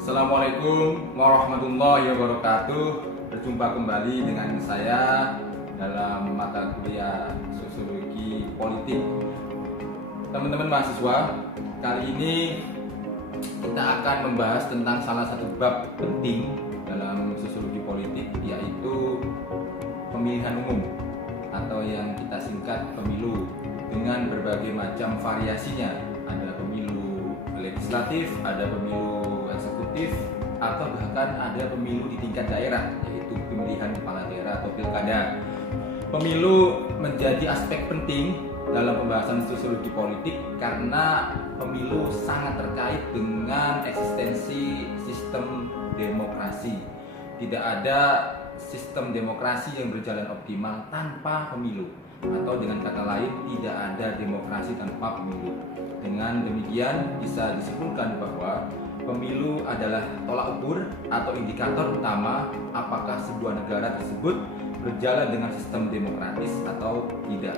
Assalamualaikum warahmatullahi wabarakatuh. Berjumpa kembali dengan saya dalam mata kuliah Sosiologi Politik. Teman-teman mahasiswa, kali ini kita akan membahas tentang salah satu bab penting dalam Sosiologi Politik, yaitu pemilihan umum atau yang kita singkat pemilu, dengan berbagai macam variasinya. Ada pemilu legislatif, ada pemilu eksekutif, atau bahkan ada pemilu di tingkat daerah, yaitu pemilihan kepala daerah atau pilkada. Pemilu menjadi aspek penting dalam pembahasan sosiologi politik karena pemilu sangat terkait dengan eksistensi sistem demokrasi. Tidak ada sistem demokrasi yang berjalan optimal tanpa pemilu, atau dengan kata lain, tidak ada demokrasi tanpa pemilu. Dengan demikian bisa disimpulkan bahwa pemilu adalah tolak ukur atau indikator utama apakah sebuah negara tersebut berjalan dengan sistem demokratis atau tidak.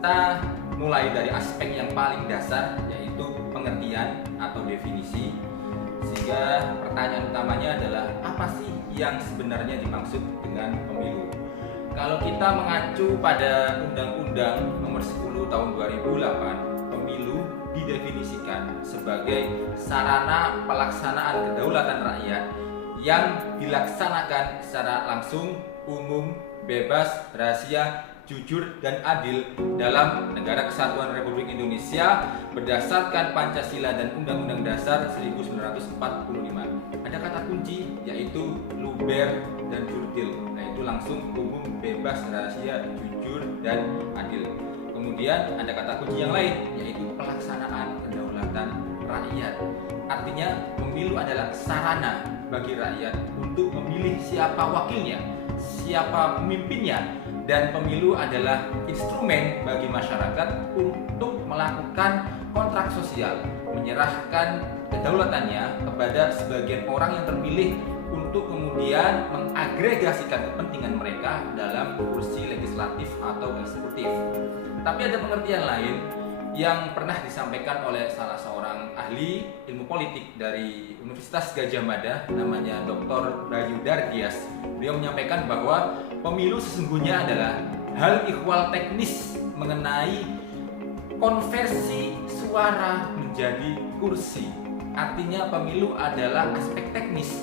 Kita mulai dari aspek yang paling dasar, yaitu pengertian atau definisi. Sehingga pertanyaan utamanya adalah apa sih yang sebenarnya dimaksud dengan pemilu? Kalau kita mengacu pada Undang-Undang Nomor 10 Tahun 2008, pemilu didefinisikan sebagai sarana pelaksanaan kedaulatan rakyat yang dilaksanakan secara langsung, umum, bebas, rahasia, jujur, dan adil dalam Negara Kesatuan Republik Indonesia berdasarkan Pancasila dan Undang-Undang Dasar 1945. Ada kata kunci yaitu luber dan jurdil, yaitu langsung, umum, bebas, rahasia, jujur, dan adil. Kemudian ada kata kunci yang lain yaitu pelaksanaan kedaulatan rakyat. Artinya pemilu adalah sarana bagi rakyat untuk memilih siapa wakilnya, siapa pemimpinnya, dan pemilu adalah instrumen bagi masyarakat untuk melakukan kontrak sosial, menyerahkan kedaulatannya kepada sebagian orang yang terpilih untuk kemudian mengagregasikan kepentingan mereka dalam kursi legislatif atau eksekutif. Tapi ada pengertian lain yang pernah disampaikan oleh salah seorang ahli ilmu politik dari Universitas Gadjah Mada, namanya Dr. Bayu Dardias. Beliau menyampaikan bahwa pemilu sesungguhnya adalah hal ikhwal teknis mengenai konversi suara menjadi kursi. Artinya pemilu adalah aspek teknis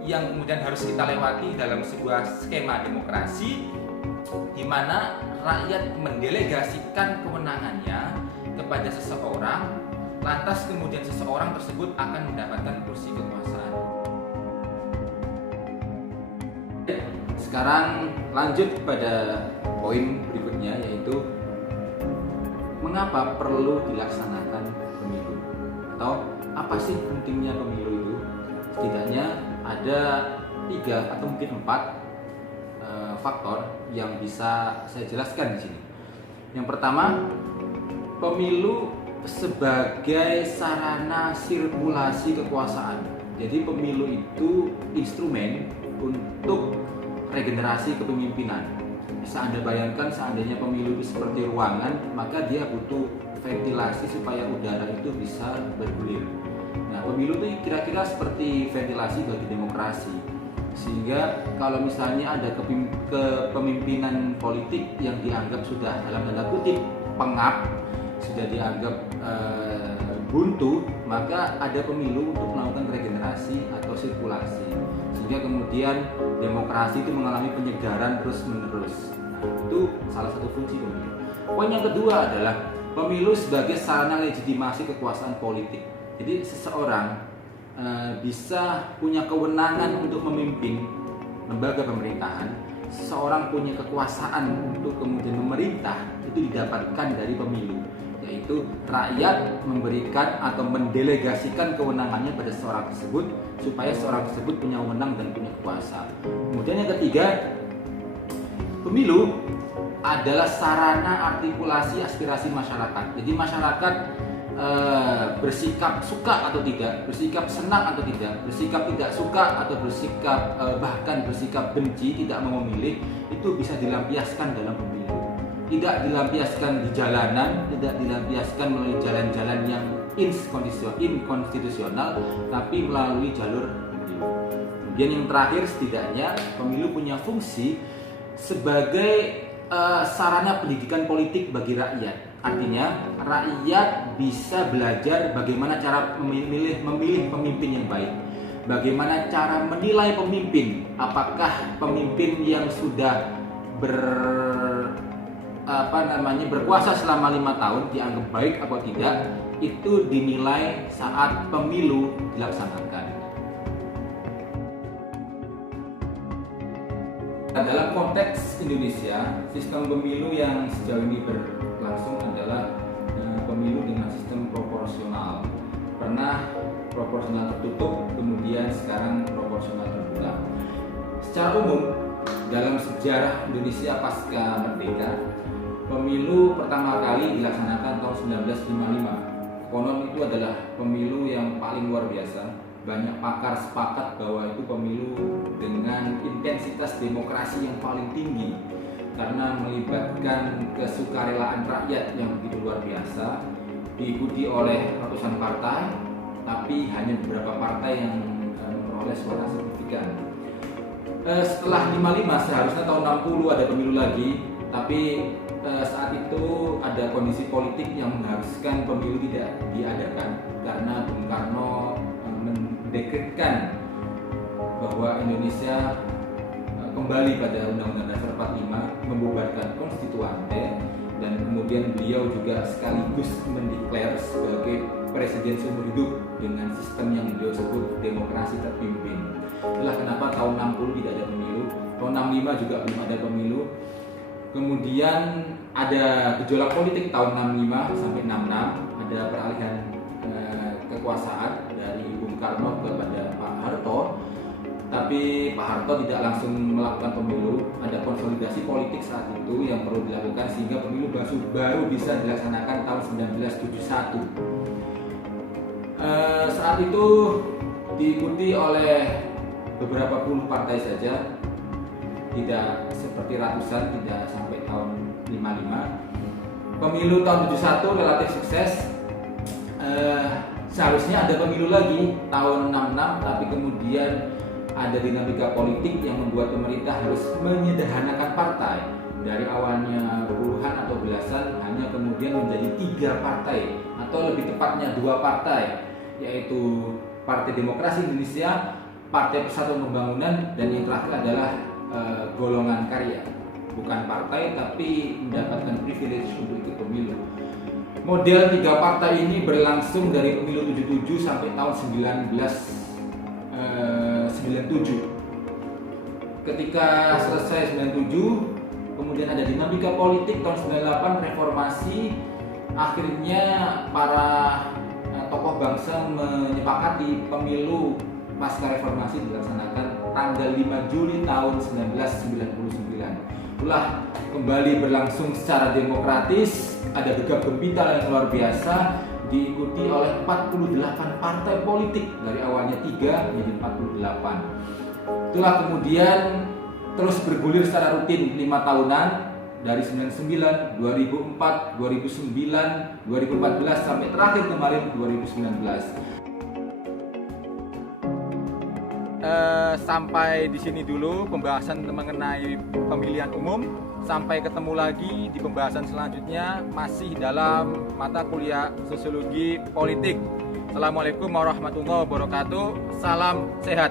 yang kemudian harus kita lewati dalam sebuah skema demokrasi di mana rakyat mendelegasikan kewenangannya kepada seseorang, lantas kemudian seseorang tersebut akan mendapatkan kursi kekuasaan. Sekarang lanjut pada poin berikutnya, yaitu mengapa perlu dilaksanakan pemilu, atau apa sih pentingnya pemilu itu. Setidaknya ada 3 atau mungkin 4 faktor yang bisa saya jelaskan di sini. Yang pertama, pemilu sebagai sarana sirkulasi kekuasaan. Jadi pemilu itu instrumen untuk regenerasi kepemimpinan. Bisa Anda bayangkan, seandainya pemilu itu seperti ruangan, maka dia butuh ventilasi supaya udara itu bisa bergulir. Nah, pemilu itu kira-kira seperti ventilasi bagi demokrasi. Sehingga kalau misalnya ada kepemimpinan politik yang dianggap sudah dalam tanda kutip pengap, sudah dianggap buntu, maka ada pemilu untuk melakukan regenerasi atau sirkulasi, sehingga kemudian demokrasi itu mengalami penyegaran terus-menerus. Nah, itu salah satu fungsi pemilu. Poin yang kedua adalah pemilu sebagai sarana legitimasi kekuasaan politik. Jadi seseorang bisa punya kewenangan untuk memimpin lembaga pemerintahan, seseorang punya kekuasaan untuk kemudian memerintah, itu didapatkan dari pemilu, yaitu rakyat memberikan atau mendelegasikan kewenangannya pada seorang tersebut supaya seorang tersebut punya wewenang dan punya kuasa. Kemudian yang ketiga, pemilu adalah sarana artikulasi aspirasi masyarakat. Jadi masyarakat bersikap suka atau tidak, bersikap senang atau tidak, bersikap tidak suka atau bersikap bahkan bersikap benci, tidak mau memilih, itu bisa dilampiaskan dalam pemilu. tidak dilampiaskan di jalanan, tidak dilampiaskan melalui jalan-jalan yang inkonstitusional, tapi melalui jalur pemilu. Kemudian yang terakhir, setidaknya pemilu punya fungsi sebagai sarana pendidikan politik bagi rakyat. Artinya rakyat bisa belajar bagaimana cara memilih pemimpin yang baik, bagaimana cara menilai pemimpin, apakah pemimpin yang sudah berkuasa selama 5 tahun dianggap baik atau tidak, itu dinilai saat pemilu dilaksanakan. Dalam konteks Indonesia, sistem pemilu yang sejauh ini berlangsung adalah pemilu dengan sistem proporsional. Pernah proporsional tertutup, kemudian sekarang proporsional terbuka. Secara umum, dalam sejarah Indonesia pasca merdeka, pemilu pertama kali dilaksanakan tahun 1955. Konon itu adalah pemilu yang paling luar biasa. Banyak pakar sepakat bahwa itu pemilu dengan intensitas demokrasi yang paling tinggi karena melibatkan kesukarelaan rakyat yang begitu luar biasa, diikuti oleh ratusan partai, tapi hanya beberapa partai yang memperoleh suara signifikan. Setelah 55, seharusnya tahun 60 ada pemilu lagi, tapi saat itu ada kondisi politik yang mengharuskan pemilu tidak diadakan karena Bung Karno mendekretkan bahwa Indonesia kembali pada Undang-Undang Dasar 45, membubarkan konstituante, dan kemudian beliau juga sekaligus mendeklar sebagai presiden seumur hidup dengan sistem yang beliau sebut demokrasi terpimpin. Itulah kenapa tahun 60 tidak ada pemilu, tahun 65 juga belum ada pemilu. Kemudian ada gejolak politik tahun 65 sampai 66, ada peralihan kekuasaan dari Bung Karno kepada Pak Harto, tapi Pak Harto tidak langsung melakukan pemilu. Ada konsolidasi politik saat itu yang perlu dilakukan sehingga pemilu baru bisa dilaksanakan tahun 1971. Saat itu diikuti oleh beberapa puluh partai saja, tidak seperti ratusan, tidak sampai tahun 55. Pemilu tahun 71 relatif sukses. Seharusnya ada pemilu lagi tahun 66, tapi kemudian ada dinamika politik yang membuat pemerintah harus menyederhanakan partai. Dari awalnya puluhan atau belasan, hanya kemudian menjadi 3 partai, atau lebih tepatnya 2 partai, yaitu Partai Demokrasi Indonesia, Partai Persatuan Pembangunan, dan yang terakhir adalah Golongan Karya. Bukan partai, tapi mendapatkan privilege untuk ikut pemilu. Model 3 partai ini berlangsung dari pemilu 77 sampai tahun 1997. Ketika selesai 97, kemudian ada dinamika politik tahun 98, reformasi. Akhirnya para tokoh bangsa menyepakati pemilu pasca reformasi dilaksanakan tanggal 5 Juli tahun 1999. Itulah kembali berlangsung secara demokratis, ada gegap gempita yang luar biasa, diikuti oleh 48 partai politik, dari awalnya 3 menjadi 48. Itulah kemudian terus bergulir secara rutin 5 tahunan, dari 99, 2004, 2009, 2014 sampai terakhir kemarin 2019. Sampai di sini dulu pembahasan mengenai pemilihan umum. Sampai ketemu lagi di pembahasan selanjutnya, masih dalam mata kuliah Sosiologi Politik. Assalamualaikum warahmatullahi wabarakatuh. Salam sehat.